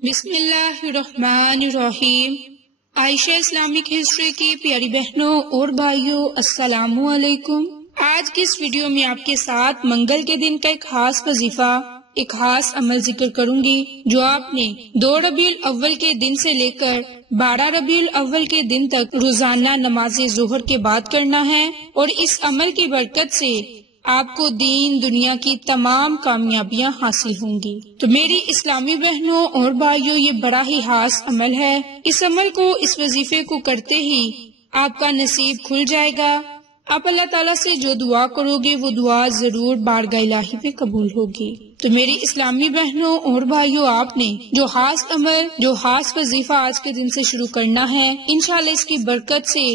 بسم اللہ الرحمن الرحیم۔ عائشہ اسلامک ہسٹری کی پیاری بہنوں اور بھائیوں، السلام علیکم۔ آج کی اس ویڈیو میں آپ کے ساتھ منگل کے دن کا ایک خاص وظیفہ، ایک خاص عمل ذکر کروں گی جو آپ نے 2 ربیع الاول کے دن سے لے کر 12 ربیع الاول کے دن تک روزانہ نماز ظہر کے بعد کرنا ہے، اور اس عمل کی برکت سے آپ کو دین دنیا کی تمام کامیابیاں حاصل ہوں گی۔ تو میری اسلامی بہنوں اور بھائیوں، یہ بڑا ہی خاص عمل ہے۔ اس عمل کو، اس وظیفے کو کرتے ہی آپ کا نصیب کھل جائے گا۔ آپ اللہ تعالیٰ سے جو دعا کرو گے وہ دعا ضرور بارگاہ الہی میں قبول ہوگی۔ تو میری اسلامی بہنوں اور بھائیوں، آپ نے جو خاص عمل، جو خاص وظیفہ آج کے دن سے شروع کرنا ہے، انشاءاللہ اس کی برکت سے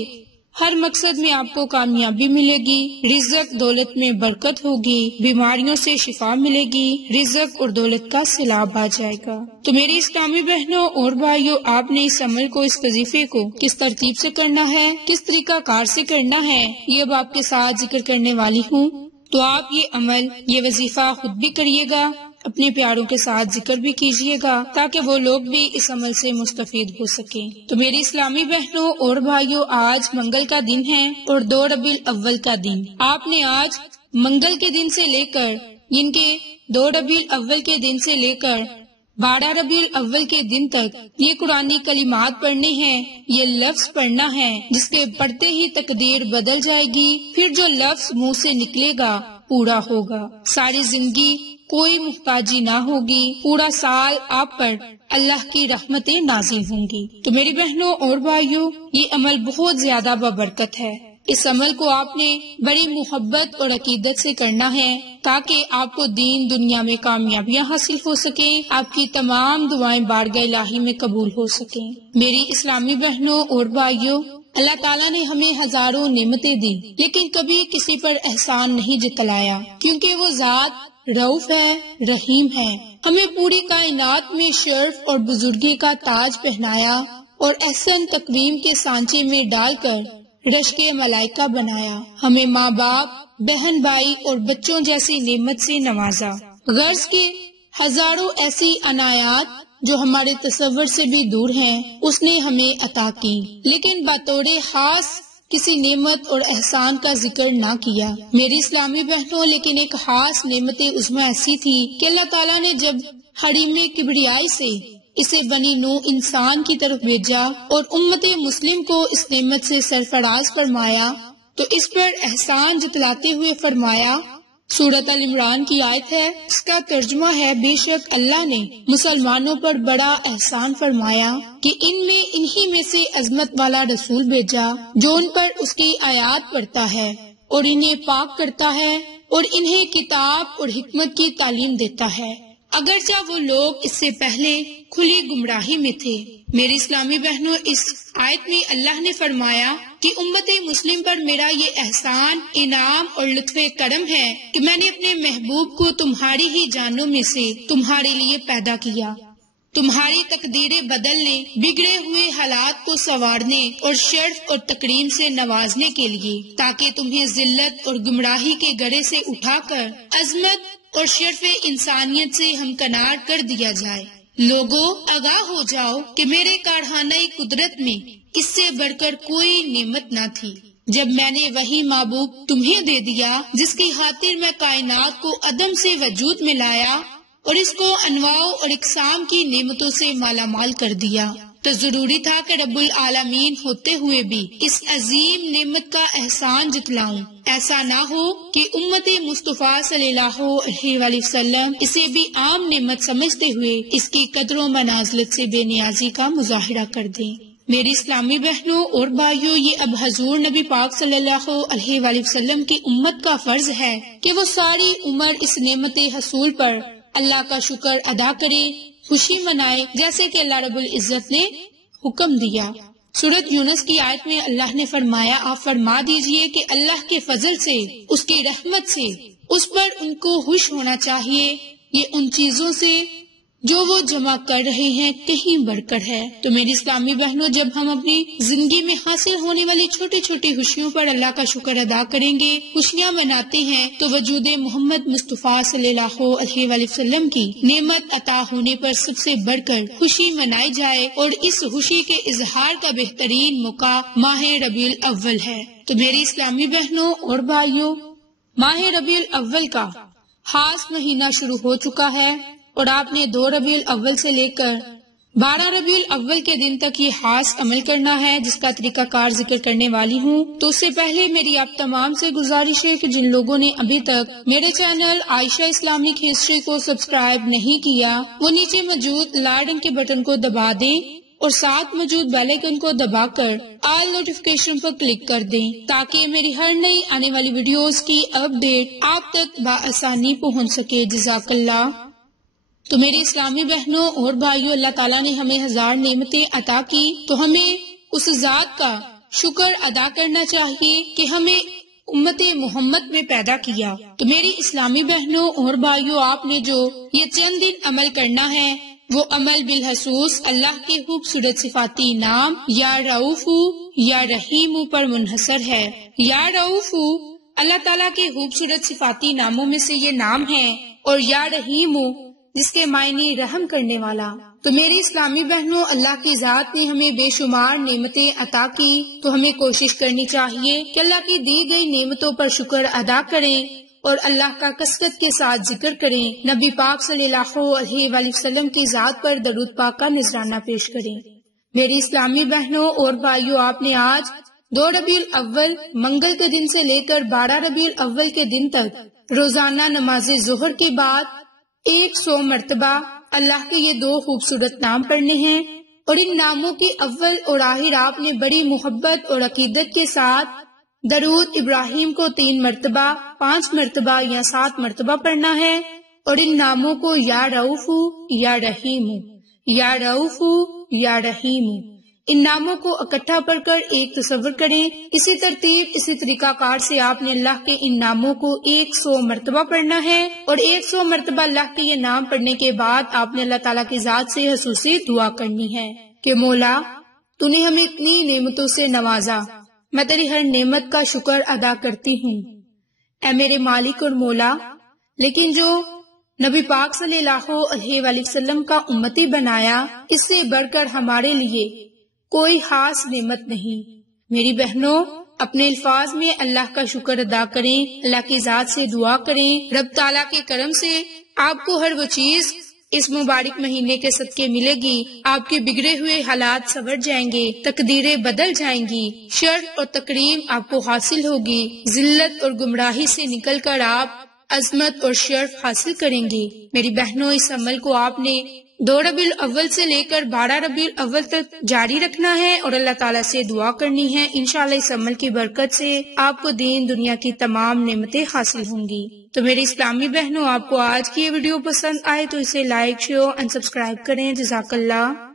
ہر مقصد میں آپ کو کامیابی ملے گی، رزق دولت میں برکت ہوگی، بیماریوں سے شفا ملے گی، رزق اور دولت کا سیلاب آ جائے گا۔ تو میری اسلامی بہنوں اور بھائیوں، آپ نے اس عمل کو، اس وظیفے کو کس ترتیب سے کرنا ہے، کس طریقہ کار سے کرنا ہے، یہ اب آپ کے ساتھ ذکر کرنے والی ہوں۔ تو آپ یہ عمل، یہ وظیفہ خود بھی کریے گا، اپنے پیاروں کے ساتھ ذکر بھی کیجیے گا، تاکہ وہ لوگ بھی اس عمل سے مستفید ہو سکیں۔ تو میری اسلامی بہنوں اور بھائیوں، آج منگل کا دن ہے اور 2 ربیع الاول کا دن۔ آپ نے آج منگل کے دن سے لے کر، ان کے 2 ربیع الاول کے دن سے لے کر 12 ربیع الاول کے دن تک یہ قرآنی کلمات پڑھنے ہیں، یہ لفظ پڑھنا ہے جس کے پڑھتے ہی تقدیر بدل جائے گی، پھر جو لفظ منہ سے نکلے گا پورا ہوگا، ساری زندگی کوئی محتاجی نہ ہوگی، پورا سال آپ پر اللہ کی رحمتیں نازل ہوں گی۔ تو میری بہنوں اور بھائیوں، یہ عمل بہت زیادہ بابرکت ہے۔ اس عمل کو آپ نے بڑی محبت اور عقیدت سے کرنا ہے، تاکہ آپ کو دین دنیا میں کامیابیاں حاصل ہو سکیں، آپ کی تمام دعائیں بارگاہ الہی میں قبول ہو سکیں۔ میری اسلامی بہنوں اور بھائیوں، اللہ تعالیٰ نے ہمیں ہزاروں نعمتیں دی، لیکن کبھی کسی پر احسان نہیں جتلایا، کیونکہ وہ ذات رؤوف ہے، رحیم ہے۔ ہمیں پوری کائنات میں شرف اور بزرگی کا تاج پہنایا اور احسن تقویم کے سانچے میں ڈال کر رشک ملائکہ بنایا۔ ہمیں ماں باپ، بہن بھائی اور بچوں جیسی نعمت سے نوازا۔ غرض کے ہزاروں ایسی عنایات جو ہمارے تصور سے بھی دور ہیں، اس نے ہمیں عطا کی، لیکن بطور خاص کسی نعمت اور احسان کا ذکر نہ کیا۔ میری اسلامی بہنوں، لیکن ایک خاص نعمت عظمیٰ ایسی تھی کہ اللہ تعالیٰ نے جب حریم کبریائی سے اسے بنی نوع انسان کی طرف بھیجا اور امت مسلم کو اس نعمت سے سرفراز فرمایا، تو اس پر احسان جتلاتے ہوئے فرمایا، سورۃ ال عمران کی آیت ہے، اس کا ترجمہ ہے، بے شک اللہ نے مسلمانوں پر بڑا احسان فرمایا کہ انہی میں سے عظمت والا رسول بھیجا جو ان پر اس کی آیات پڑھتا ہے اور انہیں پاک کرتا ہے اور انہیں کتاب اور حکمت کی تعلیم دیتا ہے، اگرچہ وہ لوگ اس سے پہلے کھلی گمراہی میں تھے۔ میری اسلامی بہنوں، اس آیت میں اللہ نے فرمایا کہ امت مسلم پر میرا یہ احسان، انعام اور لطف کرم ہے کہ میں نے اپنے محبوب کو تمہاری ہی جانوں میں سے تمہارے لیے پیدا کیا، تمہاری تقدیریں بدلنے، بگڑے ہوئے حالات کو سنوارنے اور شرف اور تکریم سے نوازنے کے لیے، تاکہ تمہیں ذلت اور گمراہی کے گڑھے سے اٹھا کر عظمت اور شرف انسانیت سے ہمکنار کر دیا جائے۔ لوگوں، آگاہ ہو جاؤ کہ میرے کارخانہ قدرت میں اس سے بڑھ کر کوئی نعمت نہ تھی، جب میں نے وہی معبود تمہیں دے دیا جس کی خاطر میں کائنات کو عدم سے وجود میں لایا اور اس کو انواع اور اقسام کی نعمتوں سے مالا مال کر دیا، تو ضروری تھا کہ رب العالمین ہوتے ہوئے بھی اس عظیم نعمت کا احسان جتلاؤں۔ ایسا نہ ہو کہ امت مصطفیٰ صلی اللہ علیہ وآلہ وسلم اسے بھی عام نعمت سمجھتے ہوئے اس کی قدر و منازلت سے بے نیازی کا مظاہرہ کر دیں۔ میری اسلامی بہنوں اور بھائیوں، یہ اب حضور نبی پاک صلی اللہ علیہ وآلہ وسلم کی امت کا فرض ہے کہ وہ ساری عمر اس نعمت حصول پر اللہ کا شکر ادا کرے، خوشی منائے، جیسے کہ اللہ رب العزت نے حکم دیا۔ سورۃ یونس کی آیت میں اللہ نے فرمایا، آپ فرما دیجئے کہ اللہ کے فضل سے، اس کی رحمت سے اس پر ان کو خوش ہونا چاہیے، یہ ان چیزوں سے جو وہ جمع کر رہے ہیں کہیں بڑھ کر ہے۔ تو میری اسلامی بہنوں، جب ہم اپنی زندگی میں حاصل ہونے والی چھوٹی چھوٹی خوشیوں پر اللہ کا شکر ادا کریں گے، خوشیاں مناتے ہیں، تو وجود محمد مصطفیٰ صلی اللہ علیہ وآلہ وسلم کی نعمت عطا ہونے پر سب سے بڑھ کر خوشی منائی جائے، اور اس خوشی کے اظہار کا بہترین موقع ماہ ربیع الاول ہے۔ تو میری اسلامی بہنوں اور بھائیوں، ماہ ربیع الاول کا خاص مہینہ شروع ہو چکا ہے، اور آپ نے 2 ربیع الاول سے لے کر 12 ربیع الاول کے دن تک یہ خاص عمل کرنا ہے، جس کا طریقہ کار ذکر کرنے والی ہوں۔ تو اس سے پہلے میری آپ تمام سے گزارش ہے کہ جن لوگوں نے ابھی تک میرے چینل عائشہ اسلامک ہسٹری کو سبسکرائب نہیں کیا، وہ نیچے موجود لال رنگ کے بٹن کو دبا دیں اور ساتھ موجود بیل آئیکن کو دبا کر آل نوٹیفیکیشن پر کلک کر دیں، تاکہ میری ہر نئی آنے والی ویڈیوز کی اپڈیٹ آپ تک بآسانی پہنچ سکے۔ جزاک اللہ۔ تو میری اسلامی بہنوں اور بھائیوں، اللہ تعالیٰ نے ہمیں 1000 نعمتیں عطا کی، تو ہمیں اس ذات کا شکر ادا کرنا چاہیے کہ ہمیں امت محمد میں پیدا کیا۔ تو میری اسلامی بہنوں اور بھائیوں، آپ نے جو یہ چند دن عمل کرنا ہے، وہ عمل بالخصوص اللہ کے خوبصورت صفاتی نام یا رؤوف یا رحیم پر منحصر ہے۔ یا رؤوف اللہ تعالیٰ کے خوبصورت صفاتی ناموں میں سے یہ نام ہے، اور یا رحیم جس کے معنی رحم کرنے والا۔ تو میری اسلامی بہنوں، اللہ کی ذات نے ہمیں بے شمار نعمتیں عطا کی، تو ہمیں کوشش کرنی چاہیے کہ اللہ کی دی گئی نعمتوں پر شکر ادا کریں اور اللہ کا کثرت کے ساتھ ذکر کریں، نبی پاک صلی اللہ علیہ وآلہ وسلم کی ذات پر درود پاک کا نذرانہ پیش کریں۔ میری اسلامی بہنوں اور بھائیوں، آپ نے آج 2 ربیع الاول منگل کے دن سے لے کر 12 ربیع الاول کے دن تک روزانہ نماز ظہر کے بعد 100 مرتبہ اللہ کے یہ 2 خوبصورت نام پڑھنے ہیں، اور ان ناموں کی اول اور آخر آپ نے بڑی محبت اور عقیدت کے ساتھ درود ابراہیم کو 3 مرتبہ، 5 مرتبہ یا 7 مرتبہ پڑھنا ہے، اور ان ناموں کو یا رؤوف یا رحیم، یا رؤوف یا رحیم، ان ناموں کو اکٹھا پڑھ کر ایک تصور کریں۔ اسی ترتیب، اسی طریقہ کار سے آپ نے اللہ کے ان ناموں کو 100 مرتبہ پڑھنا ہے، اور 100 مرتبہ اللہ کے یہ نام پڑھنے کے بعد آپ نے اللہ تعالیٰ کی ذات سے خصوصی دعا کرنی ہے کہ مولا، تو نے ہمیں اتنی نعمتوں سے نوازا، میں تیری ہر نعمت کا شکر ادا کرتی ہوں، اے میرے مالک اور مولا، لیکن جو نبی پاک صلی اللہ علیہ وآلہ وسلم کا امتی بنایا، اس سے بڑھ کر ہمارے لیے کوئی خاص نعمت نہیں۔ میری بہنوں، اپنے الفاظ میں اللہ کا شکر ادا کریں، اللہ کی ذات سے دعا کریں، رب تعالیٰ کے کرم سے آپ کو ہر وہ چیز اس مبارک مہینے کے صدقے ملے گی، آپ کے بگڑے ہوئے حالات سنور جائیں گے، تقدیریں بدل جائیں گی، شرف اور تکریم آپ کو حاصل ہوگی، ذلت اور گمراہی سے نکل کر آپ عظمت اور شرف حاصل کریں گے۔ میری بہنوں، اس عمل کو آپ نے 2 ربیع الاول سے لے کر 12 ربیع الاول تک جاری رکھنا ہے، اور اللہ تعالیٰ سے دعا کرنی ہے۔ انشاءاللہ اس عمل کی برکت سے آپ کو دین دنیا کی تمام نعمتیں حاصل ہوں گی۔ تو میری اسلامی بہنوں، آپ کو آج کی یہ ویڈیو پسند آئے تو اسے لائک، شیئر اور سبسکرائب کریں۔ جزاک اللہ۔